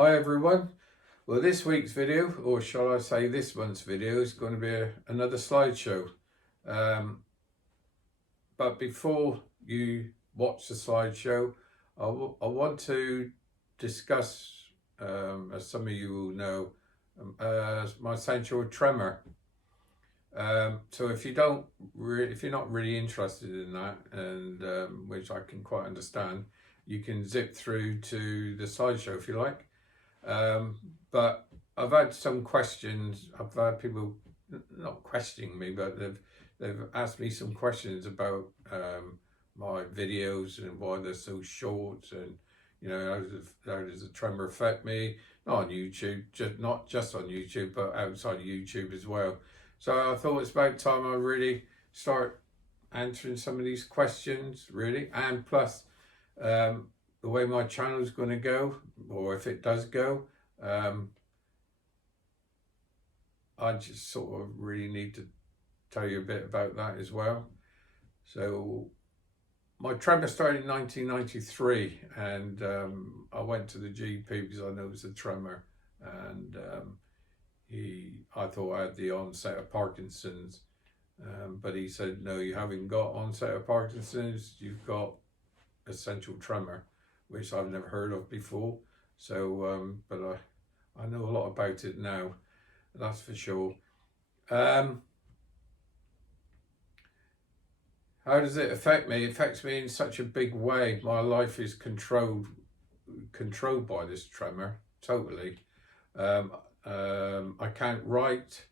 Hi everyone. Well, this week's video, or shall I say this month's video, is going to be another slideshow. But before you watch the slideshow, I want to discuss, as some of you will know, my essential tremor. So if you're not really interested in that, and which I can quite understand, you can zip through to the slideshow if you like. But I've had some questions. I've had people not questioning me, but they've asked me some questions about my videos and why they're so short, and how does the tremor affect me? Not on YouTube, not just on YouTube, but outside of YouTube as well. So I thought it's about time I really start answering some of these questions, really, and plus. The way my channel is going to go, or if it does go, I just sort of really need to tell you a bit about that as well. So my tremor started in 1993, and I went to the GP because I noticed a tremor, and I thought I had the onset of Parkinson's, but he said, no, you haven't got onset of Parkinson's, you've got essential tremor, which I've never heard of before. So, but I know a lot about it now, that's for sure. How does it affect me? It affects me in such a big way. My life is controlled by this tremor, totally. I can't write.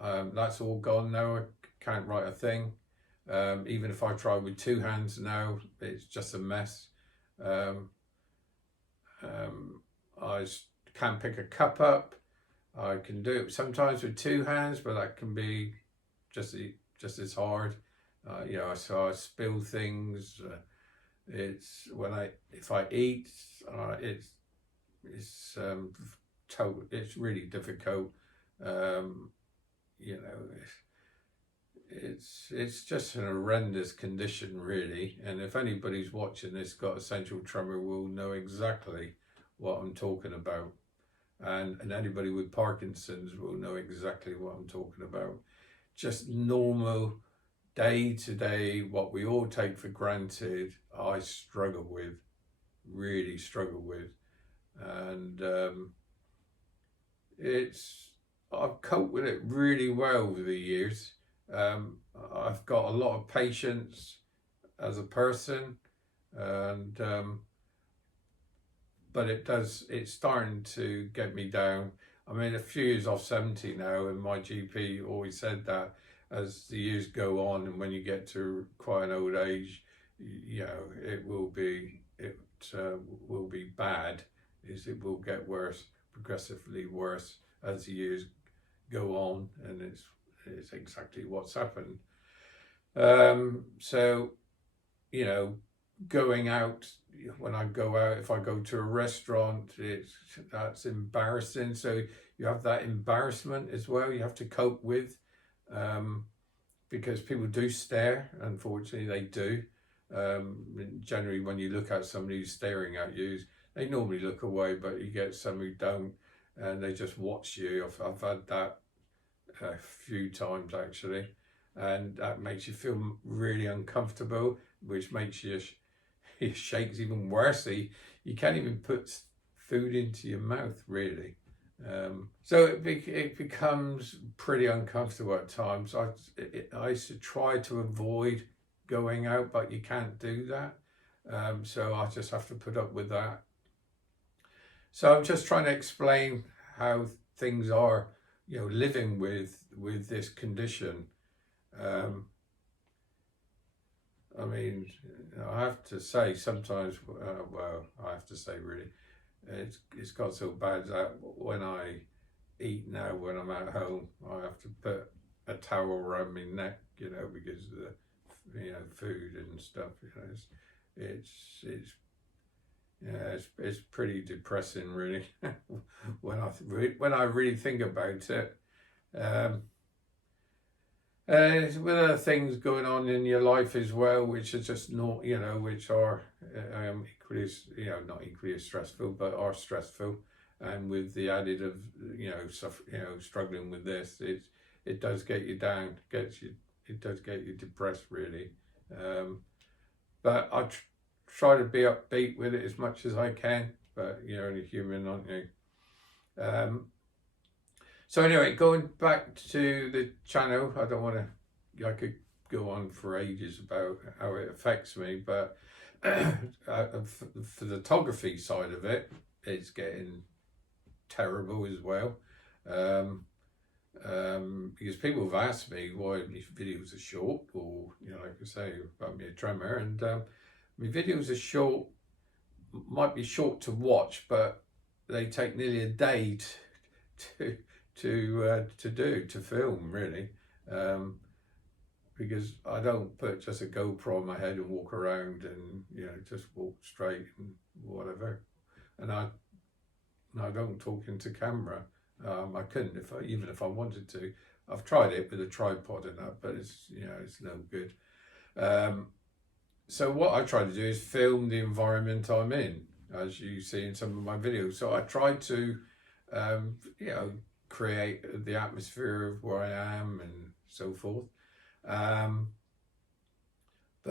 That's all gone now. I can't write a thing. Even if I try with two hands now, it's just a mess. I can't pick a cup up. I can do it sometimes with two hands, but that can be just as hard. So I spill things. It's if I eat, it's really difficult. It's just an horrendous condition, really, and if anybody's watching this got essential tremor will know exactly what I'm talking about, and anybody with Parkinson's will know exactly what I'm talking about. Just normal day-to-day, what we all take for granted, I really struggle with, and I've coped with it really well over the years. I've got a lot of patience as a person, and but it's starting to get me down. I mean, a few years off 70 now, and my GP always said that as the years go on, and when you get to quite an old age, it will be bad. It will get worse, progressively worse as the years go on, and it's exactly what's happened. So, going out, when I go out, if I go to a restaurant, that's embarrassing. So you have that embarrassment as well you have to cope with, because people do stare. Unfortunately, they do. Generally, when you look at somebody who's staring at you, they normally look away, but you get some who don't, and they just watch you. I've had that a few times actually, and that makes you feel really uncomfortable, which makes your shakes even worse. You can't even put food into your mouth, really. So it becomes pretty uncomfortable at times. I used to try to avoid going out, but you can't do that. So I just have to put up with that. So I'm just trying to explain how things are, living with this condition. I mean, I have to say sometimes, I have to say really, it's got so bad that when I eat now, when I'm at home, I have to put a towel around my neck, because of the, food and stuff. It's pretty depressing, really, when I really think about it. With other things going on in your life as well, which are just not, which are equally, not equally as stressful, but are stressful. and with the added of stuff, struggling with this, it does get you down, it does get you depressed really. But I try to be upbeat with it as much as I can, but you're only human, aren't you? So anyway, going back to the channel, I could go on for ages about how it affects me, but the photography side of it, it's getting terrible as well. Because people have asked me why my videos are short, or like I say about my tremor, and my videos are short, might be short to watch, but they take nearly a day to film really, because I don't put just a GoPro on my head and walk around and just walk straight and whatever, and I don't talk into camera. I couldn't even if I wanted to. I've tried it with a tripod and that, but it's no good. So what I try to do is film the environment I'm in, as you see in some of my videos. So I try to create the atmosphere of where I am and so forth. But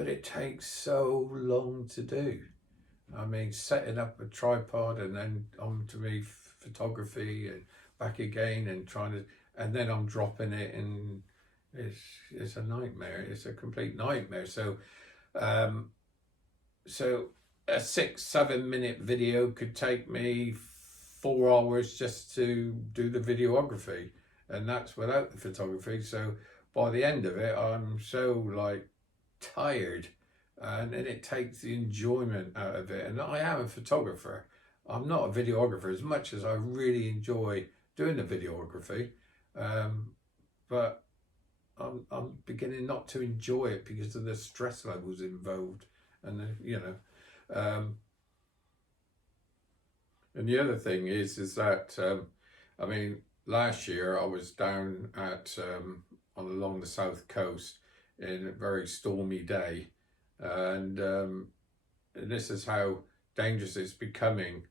it takes so long to do. I mean, setting up a tripod and then on to me photography and back again and then I'm dropping it, and it's a nightmare. It's a complete nightmare. So so a 6-7 minute video could take me 4 hours just to do the videography, and that's without the photography. So by the end of it, I'm so tired, and then it takes the enjoyment out of it. And I am a photographer. I'm not a videographer, as much as I really enjoy doing the videography, but I'm beginning not to enjoy it because of the stress levels involved, and and the other thing is that I mean, last year I was down at along the south coast in a very stormy day, and this is how dangerous it's becoming.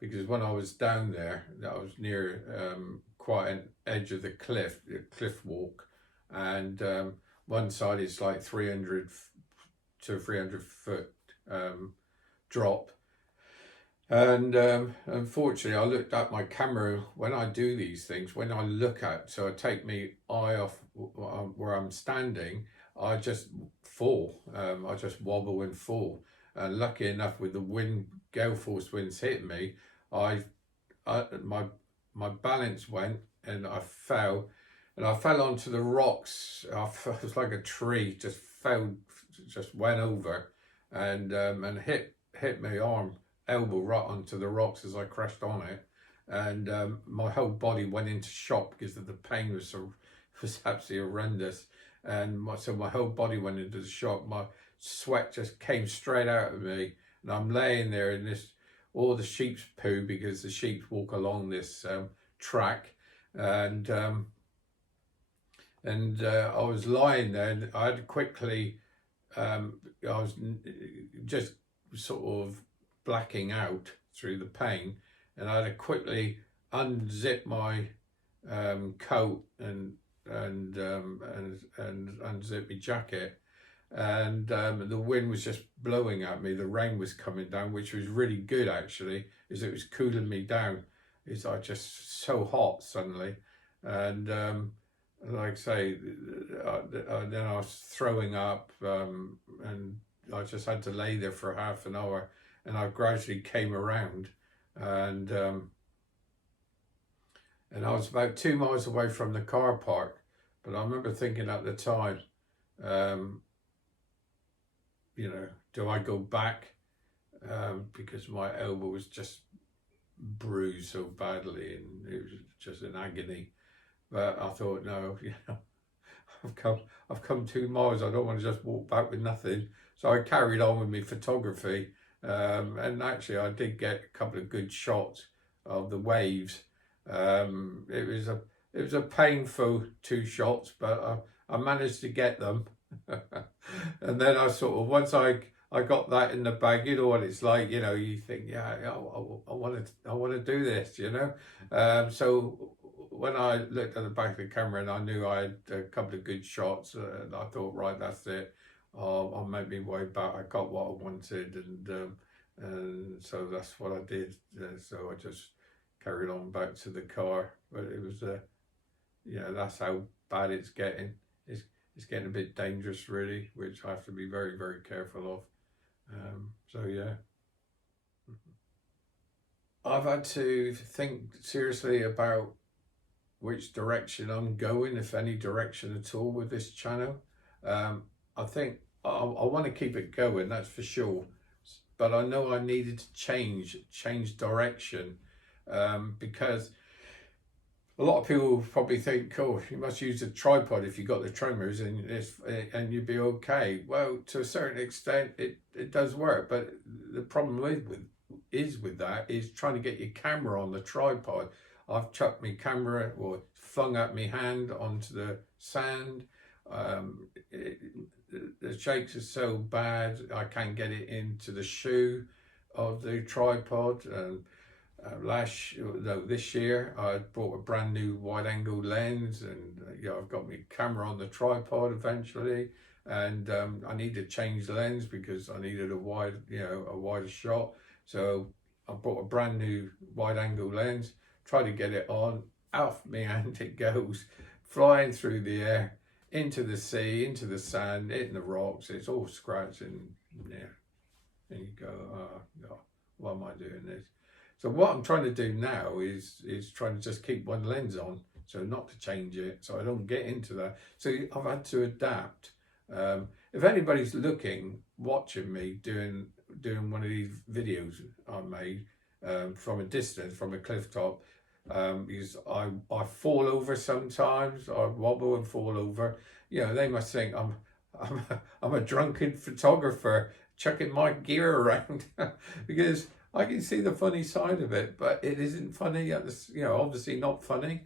Because when I was down there, I was near quite an edge of the cliff walk, and one side is like 300 to 300 foot drop, and unfortunately I looked at my camera when I do these things. When I look at, so I take my eye off where I'm standing, I just fall. I just wobble and fall. And lucky enough, with the wind, gale force winds hitting me, my balance went and I fell, onto the rocks. It was like a tree, just went over, and hit my elbow right onto the rocks as I crashed on it, and my whole body went into shock because of the pain was absolutely horrendous, and so my whole body went into the shock. My sweat just came straight out of me, and I'm laying there in all the sheep's poo, because the sheep walk along this track, and I was lying there, and I had to quickly, I was just sort of blacking out through the pain, and I had to quickly unzip my coat and unzip my jacket, and the wind was just blowing at me. The rain was coming down, which was really good actually, as it was cooling me down. It's like just so hot suddenly, and like I say, then I was throwing up, and I just had to lay there for half an hour, and I gradually came around, and I was about 2 miles away from the car park. But I remember thinking at the time, do I go back? Because my elbow was just bruised so badly, and it was just in agony. But I thought, no, I've come 2 miles. I don't want to just walk back with nothing. So I carried on with my photography, and actually I did get a couple of good shots of the waves. It was a painful 2 shots, but I managed to get them. And then I sort of, once I I got that in the bag. You know what it's like. You know, you think, yeah, I want to do this. You know, so when I looked at the back of the camera and I knew I had a couple of good shots, and I thought, right, that's it. I'll make my way back. I got what I wanted, and so that's what I did. So I just carried on back to the car. But it was, that's how bad it's getting. It's getting a bit dangerous, really, which I have to be very, very careful of. So yeah, I've had to think seriously about which direction I'm going, if any direction at all, with this channel. I think I want to keep it going, that's for sure. But I know I needed to change direction, because a lot of people probably think, oh, you must use a tripod if you got the tremors and you'd be okay. Well, to a certain extent, it does work. But the problem with that is trying to get your camera on the tripod. I've chucked my camera or flung out my hand onto the sand. The shakes are so bad, I can't get it into the shoe of the tripod. This year I bought a brand new wide angle lens, and I've got my camera on the tripod eventually, and I need to change the lens because I needed a wider shot. So I bought a brand new wide angle lens, try to get it on, off my hand it goes, flying through the air, into the sea, into the sand, hitting the rocks. It's all scratched, and and you go, oh God, why am I doing this? So what I'm trying to do now is trying to just keep one lens on, so not to change it, so I don't get into that. So I've had to adapt. If anybody's watching me doing one of these videos I made from a distance, from a cliff top, because I fall over sometimes, I wobble and fall over. They must think I'm a drunken photographer chucking my gear around because I can see the funny side of it, but it isn't funny obviously not funny.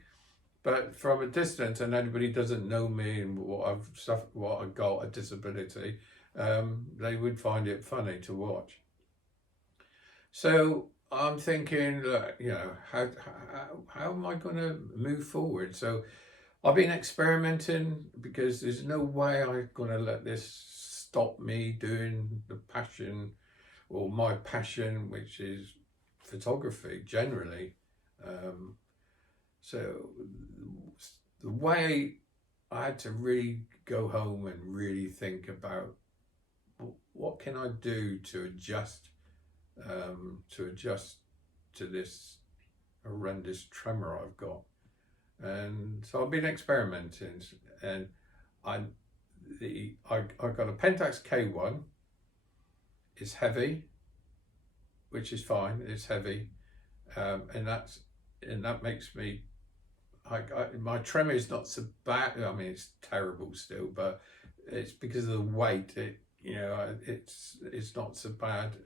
But from a distance, and anybody doesn't know me and what I got, a disability, they would find it funny to watch. So I'm thinking, how am I going to move forward? So I've been experimenting because there's no way I'm going to let this stop me doing the passion, or my passion, which is photography generally. So the way I had to really go home and really think about what can I do to adjust to this horrendous tremor I've got. And so I've been experimenting, and I got a Pentax K1. It's heavy, which is fine. It's heavy, and that makes me. My tremor is not so bad. I mean, it's terrible still, but it's because of the weight. It's not so bad,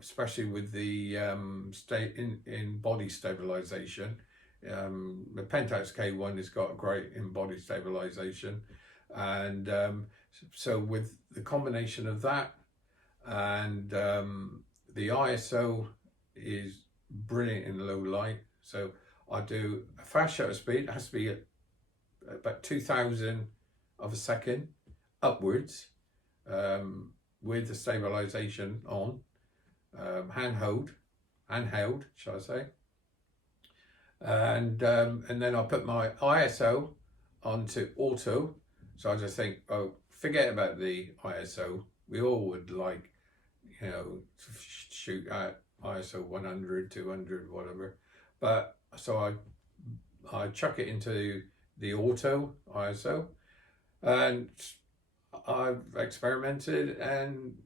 especially with the in body stabilization. The Pentax K1 has got a great in body stabilization, and so with the combination of that, and the ISO is brilliant in low light. So I do a fast shutter speed, it has to be at about 2,000 of a second upwards, with the stabilization on, handheld, shall I say. And then I put my ISO onto auto. So I just think, oh, forget about the ISO. We all would like, to shoot at ISO 100, 200, whatever. But so I chuck it into the auto ISO, and I've experimented, and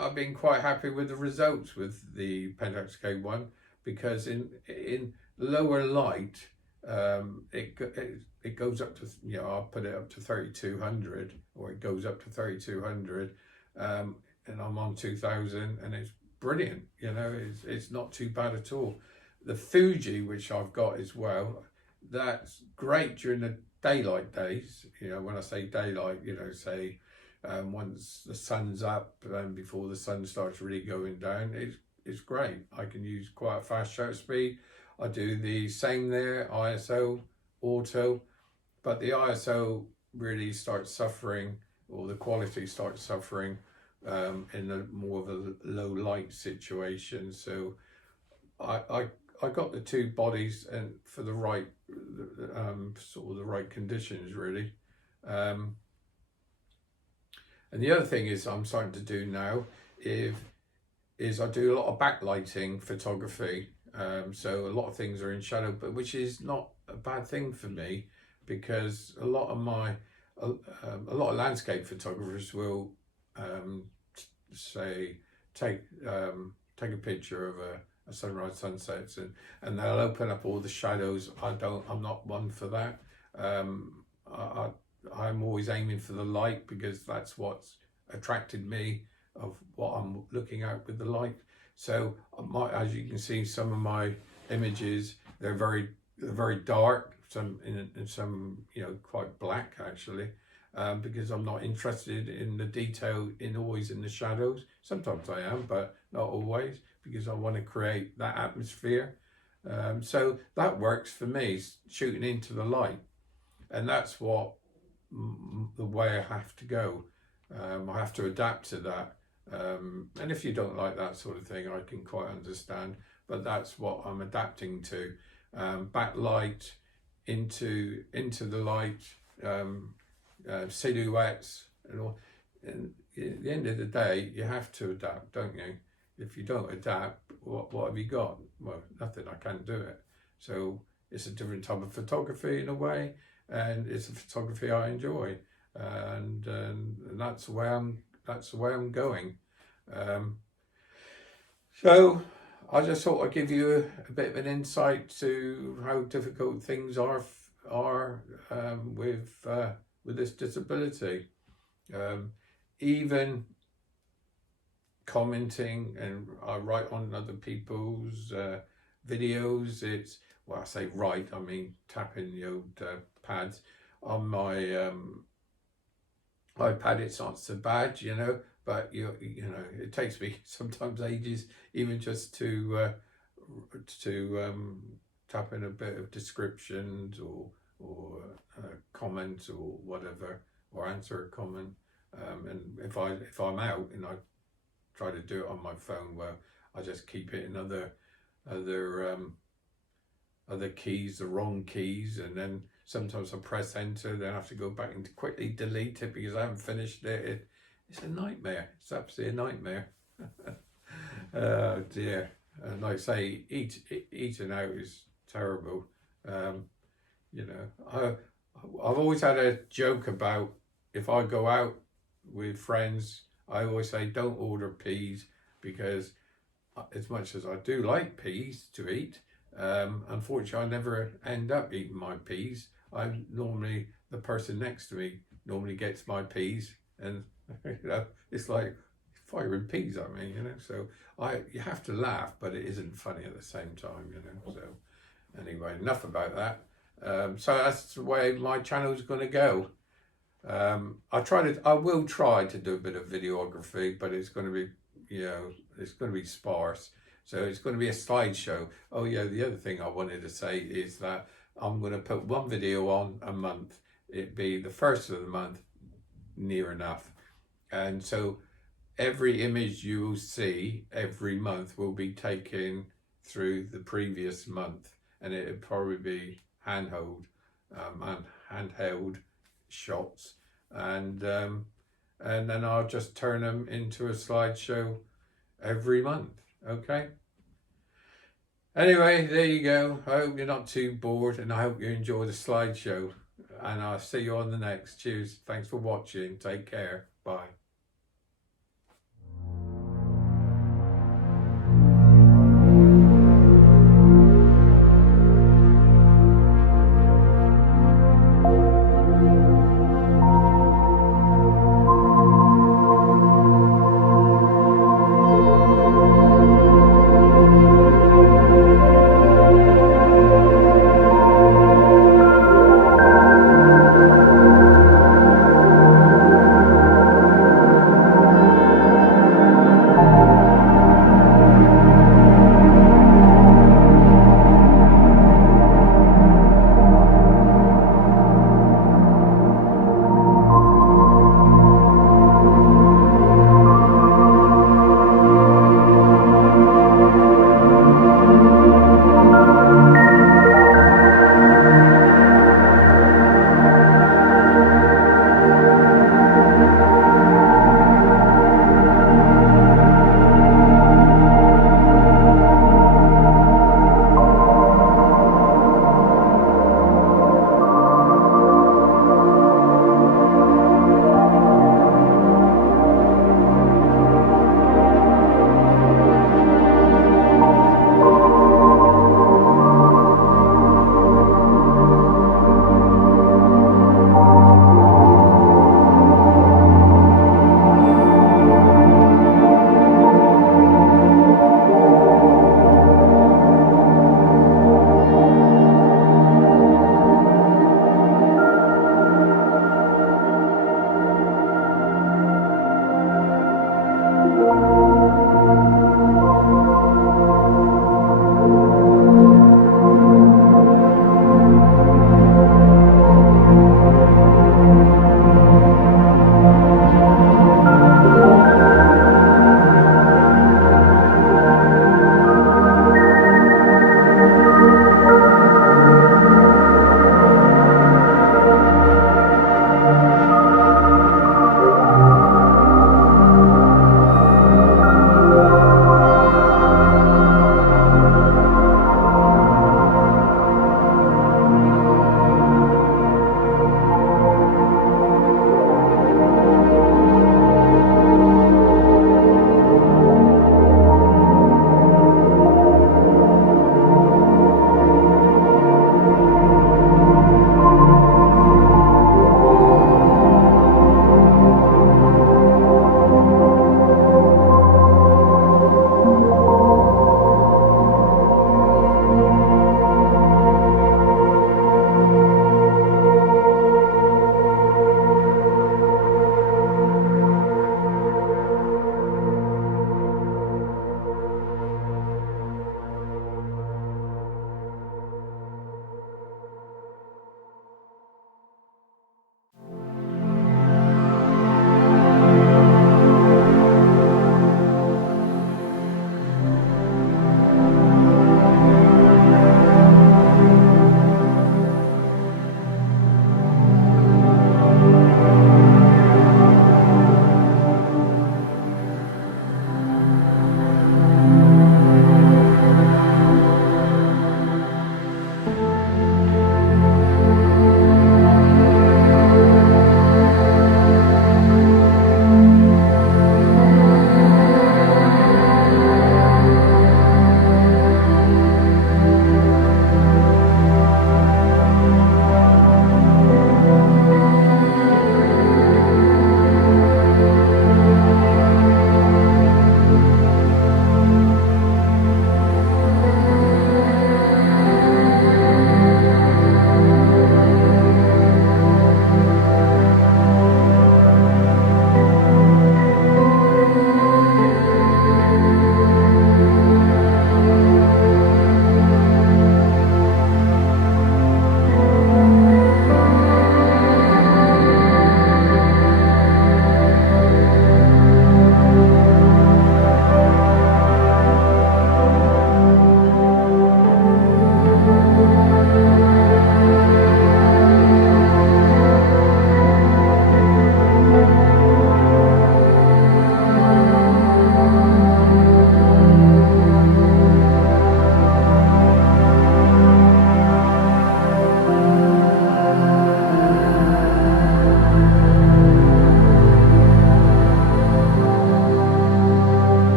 I've been quite happy with the results with the Pentax K1, because in lower light, it goes up to, I'll put it up to 3200, or it goes up to 3200, and I'm on 2000, and it's brilliant. It's not too bad at all. The Fuji, which I've got as well, that's great during the daylight days. When I say daylight, say once the sun's up and before the sun starts really going down, it's great. I can use quite a fast shutter speed. I do the same there, ISO, auto, but the ISO really starts suffering, or the quality starts suffering in a more of a low light situation. So I got the two bodies and for the right sort of the right conditions really. And the other thing is I'm starting to do now is I do a lot of backlighting photography. So a lot of things are in shadow, but which is not a bad thing for me, because a lot of landscape photographers will say take a picture of a sunrise, sunsets, and they'll open up all the shadows. I'm not one for that. I'm always aiming for the light, because that's what's attracted me of what I'm looking at with the light. So as you can see, some of my images, they're very dark, some in some quite black actually, because I'm not interested in the detail always in the shadows. Sometimes I am, but not always, because I want to create that atmosphere. So that works for me, shooting into the light, and that's what the way I have to go. I have to adapt to that. And if you don't like that sort of thing, I can quite understand, but that's what I'm adapting to. Backlight into the light, silhouettes and all. And at the end of the day, you have to adapt, don't you? If you don't adapt, what have you got? Well, nothing. I can't do it. So it's a different type of photography in a way, and it's a photography I enjoy, and that's the way I'm going. So I just thought I'd give you a bit of an insight to how difficult things are with this disability. Even commenting, and I write on other people's videos. It's, well, I say write, I mean tapping the old pads on my iPad. It's not so bad, but you know, it takes me sometimes ages even just to tap in a bit of descriptions or comments or whatever, or answer a comment. And if I'm out and I try to do it on my phone, well, I just keep hitting other keys, the wrong keys, and then sometimes I press enter, then I have to go back and quickly delete it because I haven't finished it. It's a nightmare. It's absolutely a nightmare. Oh dear. And like I say, eating out is terrible. I've always had a joke about, if I go out with friends, I always say don't order peas, because as much as I do like peas to eat, unfortunately I never end up eating my peas. I'm normally, the person next to me normally gets my peas, and it's like firing peas at me, so you have to laugh, but it isn't funny at the same time, so anyway, enough about that. So that's the way my channel is going to go. I will try to do a bit of videography, but it's going to be, it's going to be sparse. So it's going to be a slideshow. Oh yeah, the other thing I wanted to say is that I'm going to put one video on a month. It'd be the first of the month, near enough. And so every image you will see every month will be taken through the previous month, and it'd probably be handheld shots, and then I'll just turn them into a slideshow every month. Okay. Anyway, there you go. I hope you're not too bored, and I hope you enjoy the slideshow, and I'll see you on the next. Cheers. Thanks for watching. Take care. Bye.